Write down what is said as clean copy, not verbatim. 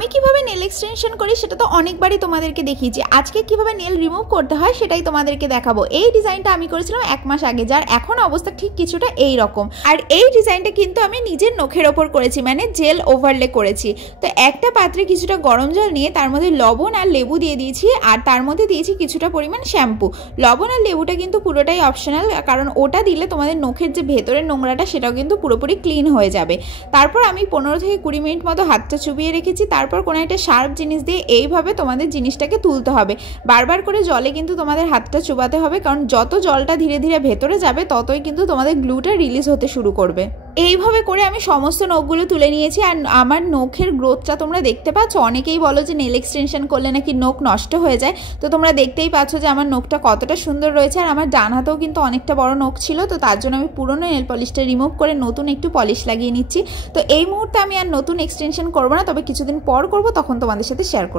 আমি কিভাবে nail extension করি সেটা তো অনেকবারই তোমাদেরকে দেখিয়েছি। আজকে কিভাবে নেল রিমুভ করতে হয় সেটাই তোমাদেরকে দেখাবো। এই ডিজাইনটা আমি করেছিলাম 1 মাস আগে, যার এখন অবস্থা ঠিক কিছুটা এই রকম। আর এই ডিজাইনটা কিন্তু আমি নিজের নখের ওপর করেছি, মানে জেল ওভারলে করেছি। তো একটা পাত্রে কিছুটা গরম জল নিয়ে তার মধ্যে লবণ আর লেবু দিয়ে দিয়েছি, আর তার মধ্যে দিয়েছি কিছুটা পরিমাণ শ্যাম্পু। লবণ আর লেবুটা কিন্তু পুরোটাই অপশনাল, কারণ ওটা দিলে তোমাদের নখের যে ভেতরের নোংরাটা সেটাও কিন্তু পুরোপুরি ক্লিন হয়ে যাবে। তারপর আমি 15 থেকে 20 মিনিট মতো হাতটা চুবিয়ে রেখেছি। তারপর কোনো একটা শার্প জিনিস দিয়ে এইভাবে তোমাদের জিনিসটাকে তুলতে হবে। বারবার করে জলে কিন্তু তোমাদের হাতটা চুবাতে হবে, কারণ যত জলটা ধীরে ধীরে ভেতরে যাবে ততই কিন্তু তোমাদের গ্লুটা রিলিজ হতে শুরু করবে। এইভাবে করে আমি সমস্ত নখগুলো তুলে নিয়েছি। আর আমার নখের গ্রোথটা তোমরা দেখতে পাচ্ছ। অনেকেই বলো যে নেল এক্সটেনশন করলে নাকি নখ নষ্ট হয়ে যায়, তো তোমরা দেখতেই পাচ্ছ যে আমার নখটা কতটা সুন্দর রয়েছে। আর আমার ডান হাতেও কিন্তু অনেকটা বড় নখ ছিল, তো তার জন্য আমি পুরনো নেল পলিশটা রিমুভ করে নতুন একটু পলিশ লাগিয়ে নিচ্ছি। তো এই মুহূর্তে আমি আর নতুন এক্সটেনশন করবো না, তবে কিছুদিন পর করবো, তখন তোমাদের সাথে শেয়ার করবো।